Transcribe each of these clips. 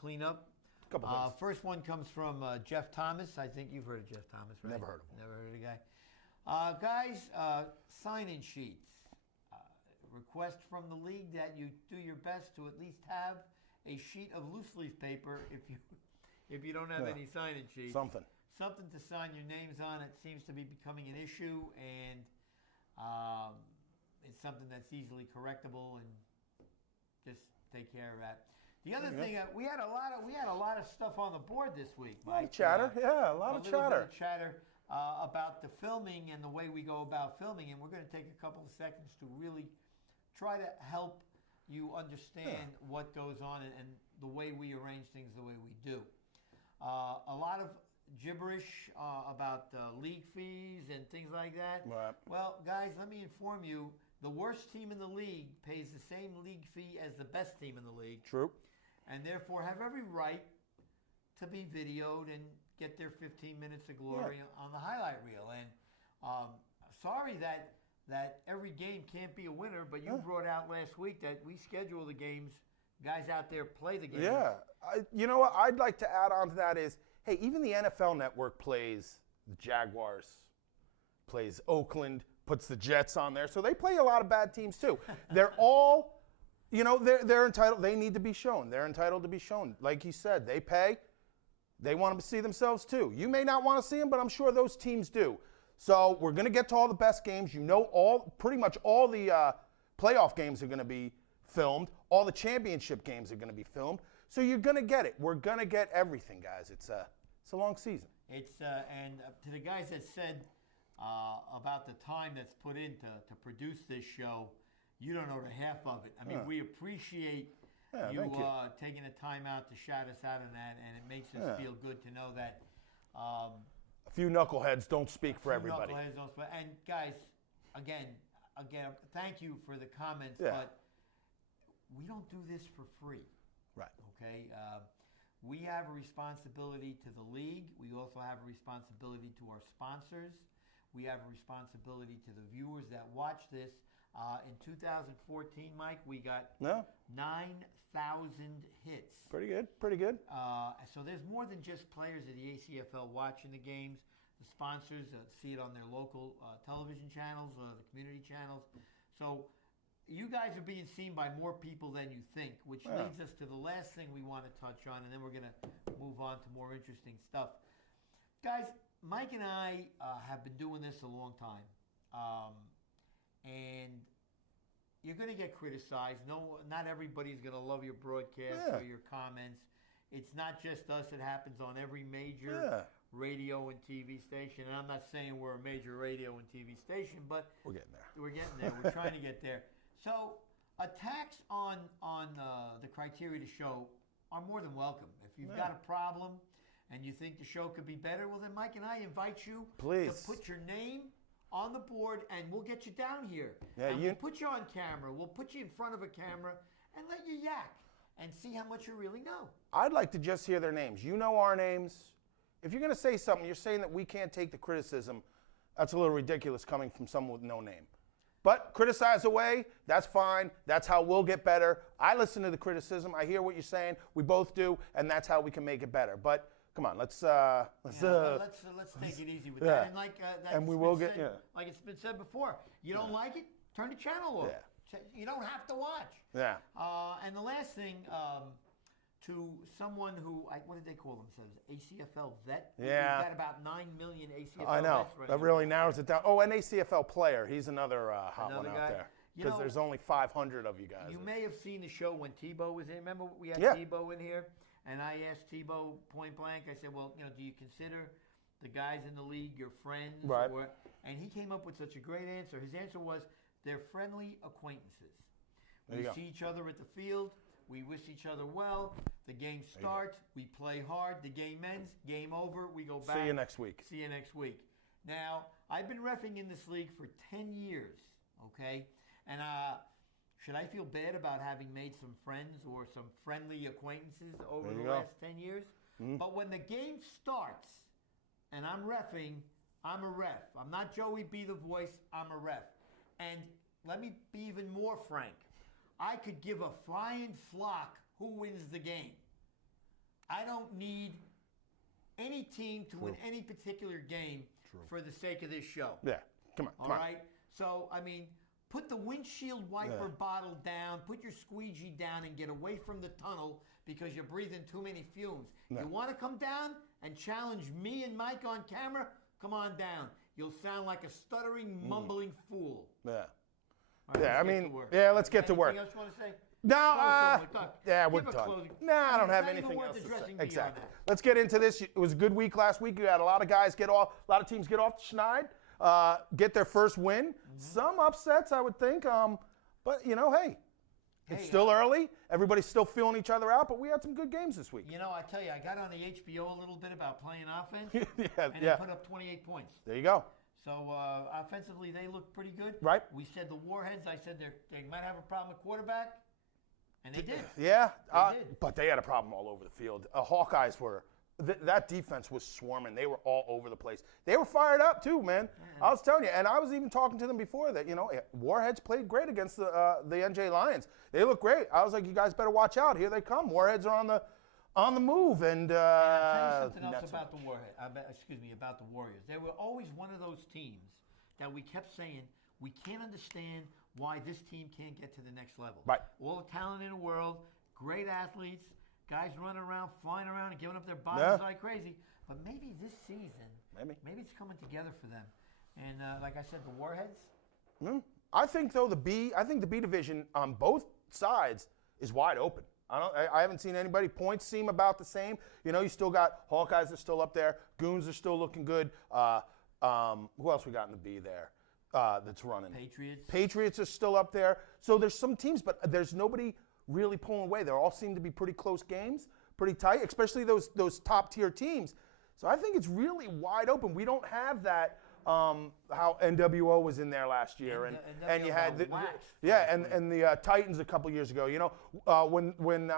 clean up. Couple things. First one comes from Jeff Thomas. I think you've heard of Jeff Thomas, right? Never heard of him. Never heard of the guy. Guys, sign-in sheets. Request from the league that you do your best to at least have a sheet of loose leaf paper if you don't have any sign-in sheets. Something to sign your names on. It seems to be becoming an issue, and it's something that's easily correctable, and just take care of that. The other thing, we had a lot of stuff on the board this week, Mike. A lot of chatter, a lot of chatter. About the filming and the way we go about filming, and we're going to take a couple of seconds to really try to help you understand what goes on and the way we arrange things the way we do. A lot of gibberish about league fees and things like that. Right. Well, guys, let me inform you, the worst team in the league pays the same league fee as the best team in the league. True. And therefore have every right to be videoed and get their 15 minutes of glory on the highlight reel. And sorry that every game can't be a winner, but you brought out last week that we schedule the games, guys out there play the games. Yeah. You know what I'd like to add on to that is, hey, even the NFL Network plays the Jaguars, plays Oakland, puts the Jets on there. So they play a lot of bad teams too. They're all, they're entitled. They need to be shown. They're entitled to be shown. Like you said, they pay. They want to see themselves too. You may not want to see them, but I'm sure those teams do. So we're going to get to all the best games. Pretty much all the playoff games are going to be filmed. All the championship games are going to be filmed. So you're going to get it. We're going to get everything, guys. It's a long season. And to the guys that said about the time that's put in to produce this show, you don't know the half of it. I mean, we appreciate you taking the time out to shout us out on that, and it makes us feel good to know that a few knuckleheads don't speak for everybody. And guys, again, thank you for the comments, Yeah. but we don't do this for free. Right. Okay? We have a responsibility to the league. We also have a responsibility to our sponsors. We have a responsibility to the viewers that watch this. In 2014, Mike, we got 9,000 hits. Pretty good. So there's more than just players of the ACFL watching the games. The sponsors see it on their local television channels, the community channels. So you guys are being seen by more people than you think, which leads us to the last thing we want to touch on, and then we're going to move on to more interesting stuff. Guys, Mike and I have been doing this a long time. And you're going to get criticized. Not everybody's going to love your broadcast or your comments. It's not just us. It happens on every major radio and TV station. And I'm not saying we're a major radio and TV station, but we're getting there. We're trying to get there. So attacks on the criteria to show are more than welcome. If you've got a problem and you think the show could be better, well, then Mike and I invite you to put your name on the board, and we'll get you down here. We'll put you on camera. We'll put you in front of a camera and let you yak and see how much you really know. I'd like to just hear their names. You know our names. If you're going to say something, you're saying that we can't take the criticism. That's a little ridiculous coming from someone with no name. But criticize away. That's fine. That's how we'll get better. I listen to the criticism. I hear what you're saying. We both do, and that's how we can make it better. But come on, let's take it easy with that. And like it's been said before, you don't like it, turn the channel off. Yeah. You don't have to watch. Yeah. And the last thing, to someone who, what did they call themselves? ACFL vet? Yeah. We've got about 9 million ACFL I know. vets right that really narrows it down. Oh, an ACFL player. He's another hot one guy out there. Because there's only 500 of you guys. You may have seen the show when Tebow was in. Remember we had Tebow in here? And I asked Tebow point blank, I said, well, do you consider the guys in the league your friends? Right. And he came up with such a great answer. His answer was, they're friendly acquaintances. We see each other at the field. We wish each other well. The game starts. We play hard. The game ends. Game over. We go back. See you next week. Now, I've been reffing in this league for 10 years, okay? And should I feel bad about having made some friends or some friendly acquaintances over the last 10 years? Mm-hmm. But when the game starts and I'm reffing, I'm a ref. I'm not Joey B. the voice. I'm a ref. And let me be even more frank. I could give a flying flock who wins the game. I don't need any team to win any particular game for the sake of this show. Yeah, come on. All right? So, I mean, put the windshield wiper bottle down, put your squeegee down, and get away from the tunnel because you're breathing too many fumes. Yeah. You want to come down and challenge me and Mike on camera? Come on down. You'll sound like a stuttering, mumbling fool. Yeah. Right, Yeah, I mean, let's get to work. Anything else you want to say? No, we're done. No, I don't have anything else to say. Exactly. Let's get into this. It was a good week last week. You had a lot of guys a lot of teams get off the schneid, get their first win. Mm-hmm. Some upsets, I would think. But, hey, it's still early. Everybody's still feeling each other out, but we had some good games this week. I tell you, I got on the HBO a little bit about playing offense, and they put up 28 points. There you go. So offensively, they look pretty good. Right. We said the Warheads, I said they might have a problem at quarterback, and they did. Yeah, they did. But they had a problem all over the field. Hawkeyes were that defense was swarming. They were all over the place. They were fired up too, man. I was telling you, and I was even talking to them before that. Warheads played great against the NJ Lions. They look great. I was like, you guys better watch out. Here they come. Warheads are on the move. And I'll tell you something else about the about the Warriors. They were always one of those teams that we kept saying we can't understand why this team can't get to the next level. Right. All the talent in the world, great athletes. Guys running around, flying around, and giving up their bodies like crazy. But maybe this season, maybe it's coming together for them. And like I said, the Warheads. I think though the B division on both sides is wide open. I haven't seen anybody. Points seem about the same. You still got Hawkeyes are still up there. Goons are still looking good. Who else we got in the B there? That's running. Patriots are still up there. So there's some teams, but there's nobody really pulling away. They all seem to be pretty close games, pretty tight, especially those top tier teams. So I think it's really wide open. We don't have that how NWO was in there last year, and you had the Titans a couple years ago. When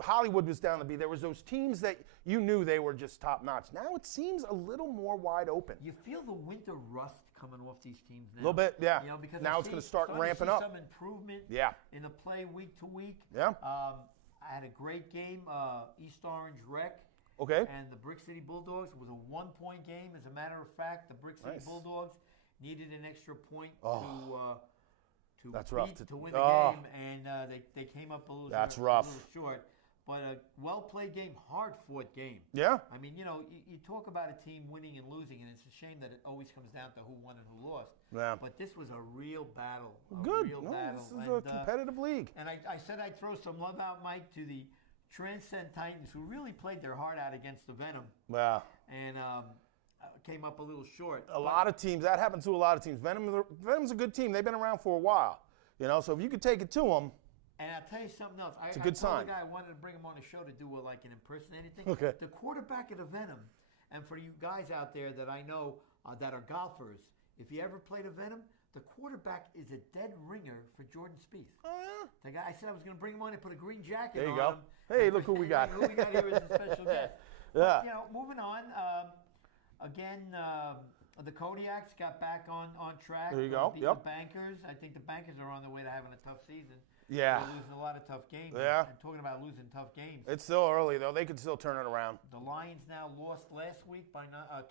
Hollywood was down the B, there was those teams that you knew they were just top notch. Now it seems a little more wide open. You feel the winter rust coming off these teams now. A little bit, yeah. Because now it's going to start ramping up. Some improvement in the play week to week. Yeah. I had a great game, East Orange Rec. Okay. And the Brick City Bulldogs. It was a 1-point game. As a matter of fact, the Brick City Bulldogs needed an extra point to win the game, and they came up a little short. But a well-played game, hard-fought game. Yeah. I mean, you talk about a team winning and losing, and it's a shame that it always comes down to who won and who lost. Yeah. But this was a real battle. Good. This is a competitive league. And I said I'd throw some love out, Mike, to the Transcend Titans, who really played their heart out against the Venom. Yeah. And came up a little short. A lot of teams. That happens to a lot of teams. Venom's a good team. They've been around for a while. So if you could take it to them. And I'll tell you something else. It's a good sign. The guy I wanted to bring him on the show to do an impersonating thing. Okay. The quarterback of the Venom, and for you guys out there that I know that are golfers, if you ever played a Venom, the quarterback is a dead ringer for Jordan Spieth. Oh, yeah? The guy, I said I was going to bring him on and put a green jacket there you on go. him. Hey, look who we got. Who we got here as a special guest. Yeah. But, moving on. Again, the Kodiaks got back on track. There you go. Beat the Bankers. I think the Bankers are on their way to having a tough season. Yeah. They're losing a lot of tough games. Yeah. And talking about losing tough games. It's still early, though. They could still turn it around. The Lions now lost last week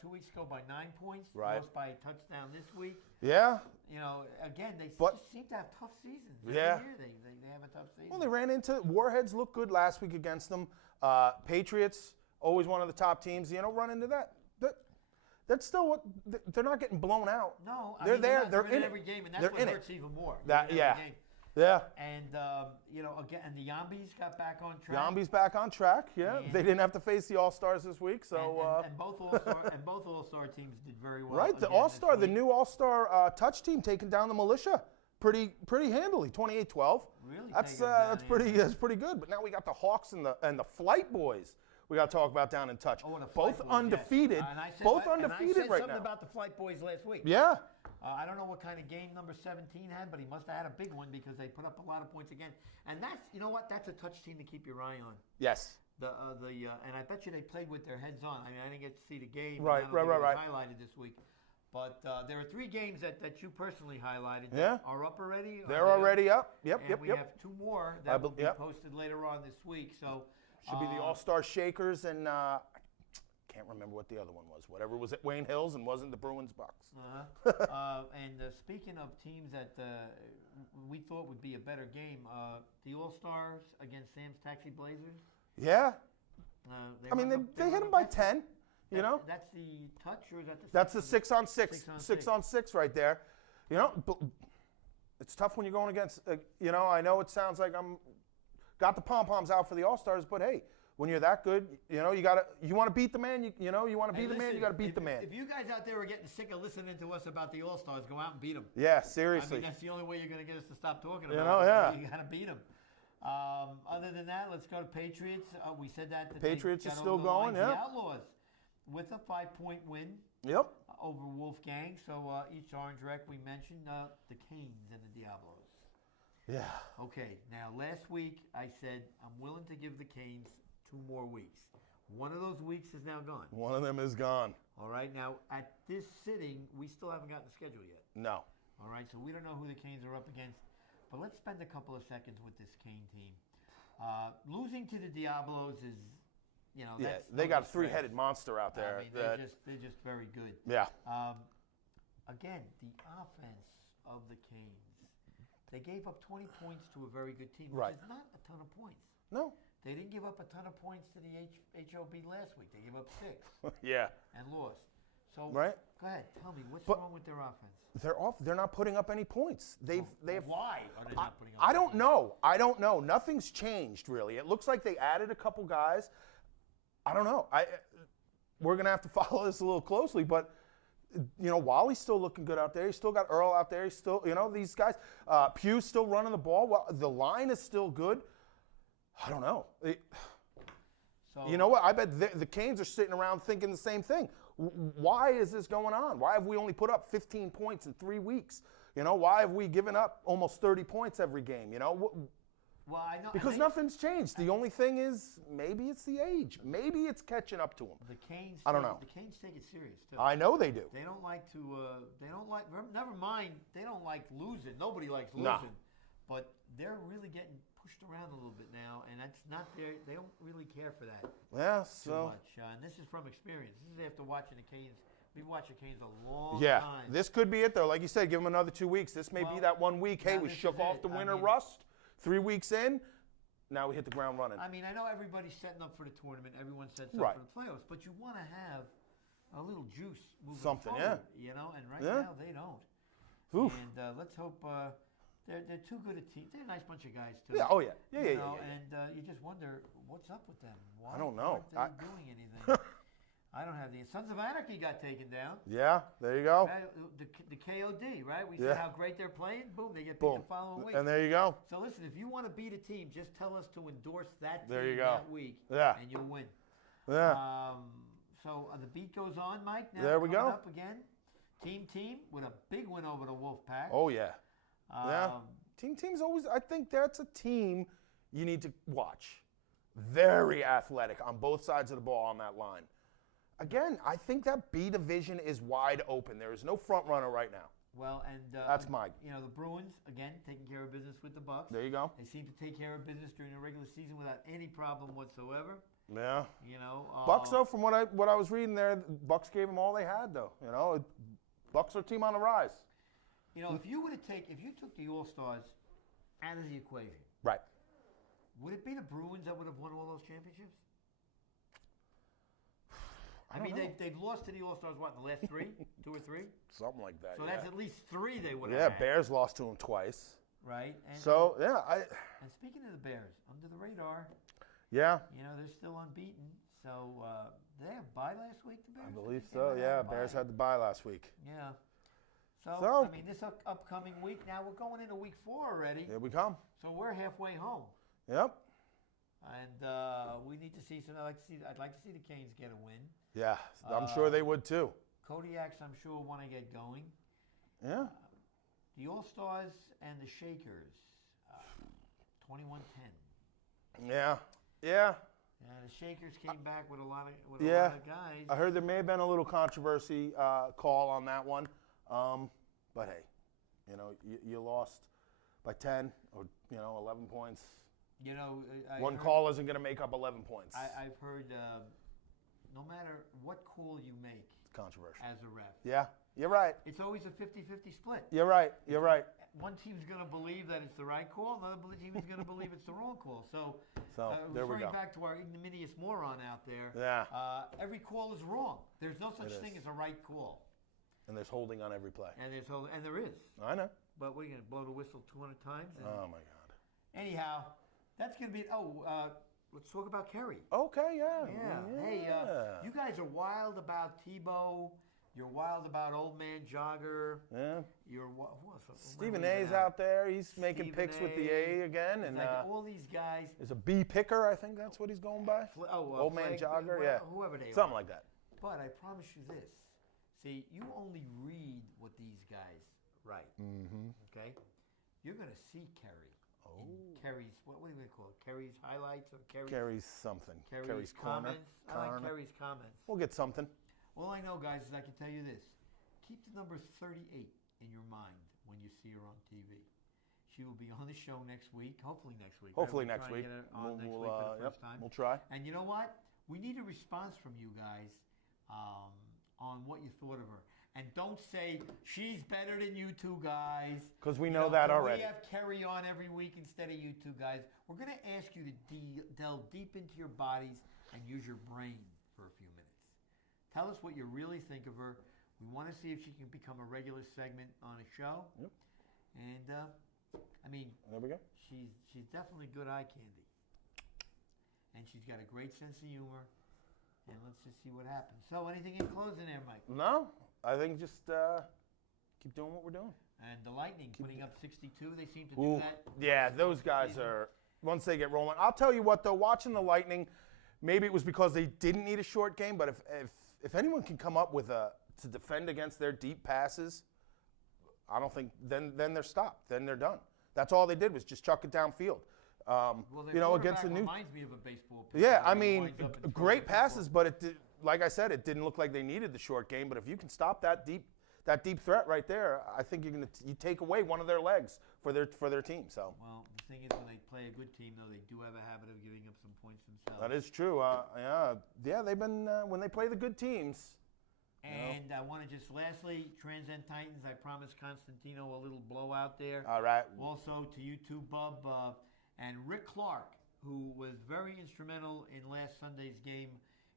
2 weeks ago by 9 points. Right. Lost by a touchdown this week. Yeah. Again, they just seem to have tough seasons. Every year they have a tough season. Well, they ran into Warheads. Looked good last week against them. Patriots, always one of the top teams. Run into that. That's still what they're not getting blown out. No, they're there. They're in it. every game, and that's what hurts even more. Yeah. And again, and the Yombies got back on track. Yombies back on track. Yeah, they didn't have to face the All-Stars this week, so and both All-Star teams did very well. Right, the All-Star, the new All-Star touch team taking down the Militia pretty handily, 28-12. Really, that's pretty good. But now we got the Hawks and the Flight Boys. We got to talk about down in touch. Both undefeated. Yes. Both undefeated right now. I said something about the Flight Boys last week. Yeah. I don't know what kind of game number 17 had, but he must have had a big one because they put up a lot of points again. And that's, that's a touch team to keep your eye on. Yes. And I bet you they played with their heads on. I mean, I didn't get to see the game. Right. It was highlighted this week. But there are 3 games that you personally highlighted that are up already. They're already up. Yep. We have 2 more that will be posted later on this week. So Should be the All-Star Shakers and can't remember what the other one was. Whatever was at Wayne Hills and wasn't the Bruins Bucks. Speaking of teams that we thought would be a better game, the All-Stars against Sam's Taxi Blazers. Yeah. They hit them by 10. You know. That's the touch, or is that the? That's the 6-on-6. 6-on-6 right there. You know, it's tough when you're going against. I know it sounds like I'm got the pom poms out for the All-Stars, but hey. When you're that good, you want to beat the man. You want to be the man. You got to beat the man. If you guys out there are getting sick of listening to us about the All-Stars, go out and beat them. Yeah, seriously. That's the only way you're going to get us to stop talking about it. You got to beat them. Other than that, let's go to Patriots. We said that the Patriots are still going. Yeah. The Outlaws with a 5-point win. Yep. Over Wolfgang. So each Orange Wreck we mentioned the Canes and the Diablos. Yeah. Okay. Now last week I said I'm willing to give the Canes 2 more weeks. One of those weeks is now gone. One of them is gone. All right. Now, at this sitting, we still haven't gotten the schedule yet. No. All right. So we don't know who the Canes are up against. But let's spend a couple of seconds with this Cane team. Losing to the Diablos is, they got a 3-headed monster out there. They're just very good. Yeah. Again, the offense of the Canes. They gave up 20 points to a very good team, which is not a ton of points. No. They didn't give up a ton of points to the HOB last week. They gave up 6. Yeah. And lost. So go ahead, tell me what's wrong with their offense? They're not putting up any points. Why are they not putting up? I don't know. Nothing's changed really. It looks like they added a couple guys. I don't know. We're gonna have to follow this a little closely, but. Wally's still looking good out there. He's still got Earl out there. He's still, these guys. Pugh's still running the ball. Well, the line is still good. I don't know. You know what? I bet the Canes are sitting around thinking the same thing. Why is this going on? Why have we only put up 15 points in 3 weeks? Why have we given up almost 30 points every game? Well, I know because nothing's changed. The only thing is maybe it's the age. Maybe it's catching up to them. The Canes. I don't know. The Canes take it serious too. I know they do. They don't like to. They don't like. Never mind. They don't like losing. Nobody likes losing. No. But they're really getting pushed around a little bit now, and that's not their. They don't really care for that. Yeah. Too much. And this is from experience. This is after watching the Canes. We've watched the Canes a long time. This could be it though. Like you said, give them another 2 weeks. This may be that 1 week. Hey, we shook off the winter rust. 3 weeks in. Now we hit the ground running. I mean, I know everybody's setting up for the tournament. Everyone sets up for the playoffs, but you want to have a little juice moving forward, and right now they don't. Oof. And let's hope they're too good a team. They're a nice bunch of guys too. Yeah. Oh yeah. Yeah. And you just wonder what's up with them. Why I don't know. aren't they doing anything? I don't have the Sons of Anarchy got taken down. Yeah, there you go. The KOD, right? We said how great they're playing. Boom, they get beat the following week. And there you go. So listen, if you want to beat a team, just tell us to endorse that team there you go. that week. Yeah. And you'll win. Yeah. So the beat goes on, Mike. Now there we go. Up again. Team with a big win over the Wolfpack. Oh yeah. Team's always. I think that's a team you need to watch. Very athletic on both sides of the ball on that line. Again, I think that B division is wide open. There is no front runner right now. Well, and that's my. The Bruins again taking care of business with the Bucks. There you go. They seem to take care of business during the regular season without any problem whatsoever. Yeah. Bucks though, from what I was reading there, Bucks gave them all they had though. Bucks are a team on the rise. If you took the All-Stars out of the equation, right? Would it be the Bruins that would have won all those championships? I mean, they've lost to the All-Stars, in the last 3? 2 or 3? Something like that, So that's at least 3 they would have had. Bears lost to them twice. Right. And speaking of the Bears, under the radar. Yeah. They're still unbeaten. So, did they have a bye last week, the Bears? I believe so, yeah. Bears had the bye last week. Yeah. So, I mean, this upcoming week, now we're going into week 4 already. Here we come. So we're halfway home. Yep. And we need to see some. I'd like to see the Canes get a win. Yeah, I'm sure they would too. Kodiaks, I'm sure, want to get going. Yeah. The All-Stars and the Shakers, 21-10. Yeah. Yeah. And the Shakers came back with a lot of guys. I heard there may have been a little controversy call on that one, but hey, you lost by 10 or 11 points. You know, One call isn't going to make up 11 points. I've heard no matter what call you make, It's controversial. as a ref, Yeah, you're right. it's always a 50-50 split. You're right. You're right. One team's going to believe that it's the right call, another team is going to believe it's the wrong call. So, There we referring go. back to our ignominious moron out there, Yeah. every call is wrong. There's no such It thing is. as a right call, And there's holding on every play. and there is. I know. But we're going to blow the whistle 200 times. And Oh, my God. anyhow, that's going to be. Let's talk about Kerry. Okay, yeah. Yeah. Hey, you guys are wild about Tebow. You're wild about Old Man Jogger. Yeah. You're Stephen A's out there. He's making picks with the A again. And like all these guys. there's a B picker, I think that's what he's going by. Old Man Jogger, yeah. Whoever they Something are. like that. But I promise you this. See, you only read what these guys write. Mm-hmm. Okay? You're going to see Kerry. In Kerry's, what do we call it? Kerry's highlights or Kerry's something. Kerry's corner. comments? I like Kerry's comments. We'll get something. All I know, guys, is I can tell you this. Keep the number 38 in your mind when you see her on TV. She will be on the show next week, hopefully next week. Hopefully We'll next try and week. get her on next week for the first time. We'll try. And you know what? We need a response from you guys on what you thought of her. And don't say, she's better than you two guys. Because we know that already. We have Kerry on every week instead of you two guys. We're going to ask you to delve deep into your bodies and use your brain for a few minutes. Tell us what you really think of her. We want to see if she can become a regular segment on a show. Yep. And, I mean, There we go. she's definitely good eye candy. And she's got a great sense of humor. And let's just see what happens. So, anything in closing there, Mike? No, I think just keep doing what we're doing. And the Lightning putting up 62. They seem to Ooh, do that. yeah, those guys are, once they get rolling. I'll tell you what, though, watching the Lightning, maybe it was because they didn't need a short game, but if anyone can come up with to defend against their deep passes, I don't think, then they're stopped. Then they're done. That's all they did was just chuck it downfield. Against the new. Reminds me of a baseball player. Yeah, I mean, great passes, but like I said, it didn't look like they needed the short game. But if you can stop that deep threat right there, I think you take away one of their legs for their team. So. Well, the thing is, when they play a good team, though, they do have a habit of giving up some points themselves. That is true. They've been when they play the good teams. And I want to just lastly, Transcend Titans. I promised Constantino a little blowout there. All right. Also to you too, Bub, and Rick Clark, who was very instrumental in last Sunday's game,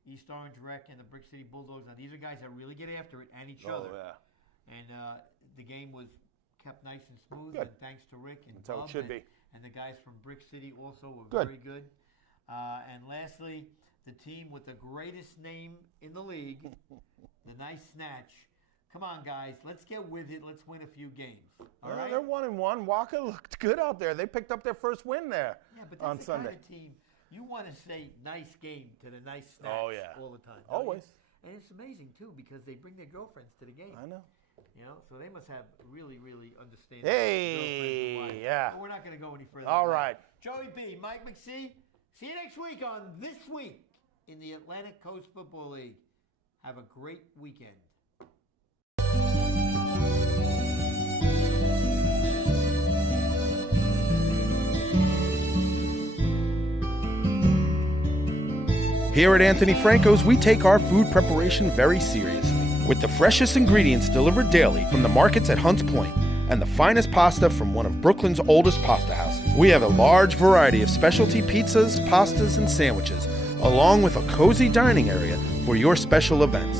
East Orange Rec and the Brick City Bulldogs. Now these are guys that really get after it and each other. Yeah. And the game was kept nice and smooth. Good. And thanks to Rick and That's how Bub it should be. And the guys from Brick City also were Good. very good. And lastly, the team with the greatest name in the league, the Nice Snatch. Come on, guys. Let's get with it. Let's win a few games. All right? They're 1-1. Walker looked good out there. They picked up their first win there on that's the Sunday. kind of team you want to say nice game to the Nice Snatch Oh, yeah. all the time. don't you? Always. And it's amazing, too, because they bring their girlfriends to the game. I know. You know, so they must have really, really understanding. Hey, girlfriends and wives. yeah. But we're not going to go any further. All than right. that. Joey B, Mike McSee. See you next week on This Week in the Atlantic Coast Football League. Have a great weekend. Here at Anthony Franco's, we take our food preparation very seriously, with the freshest ingredients delivered daily from the markets at Hunts Point and the finest pasta from one of Brooklyn's oldest pasta houses. We have a large variety of specialty pizzas, pastas, and sandwiches, along with a cozy dining area for your special events.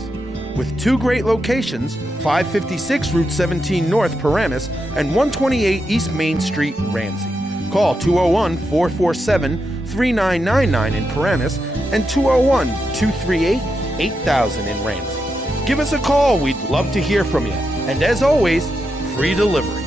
With two great locations, 556 Route 17 North, Paramus, and 128 East Main Street, Ramsey. Call 201-447-3999 in Paramus and 201-238-8000 in Ramsey. Give us a call. We'd love to hear from you. And as always, free delivery.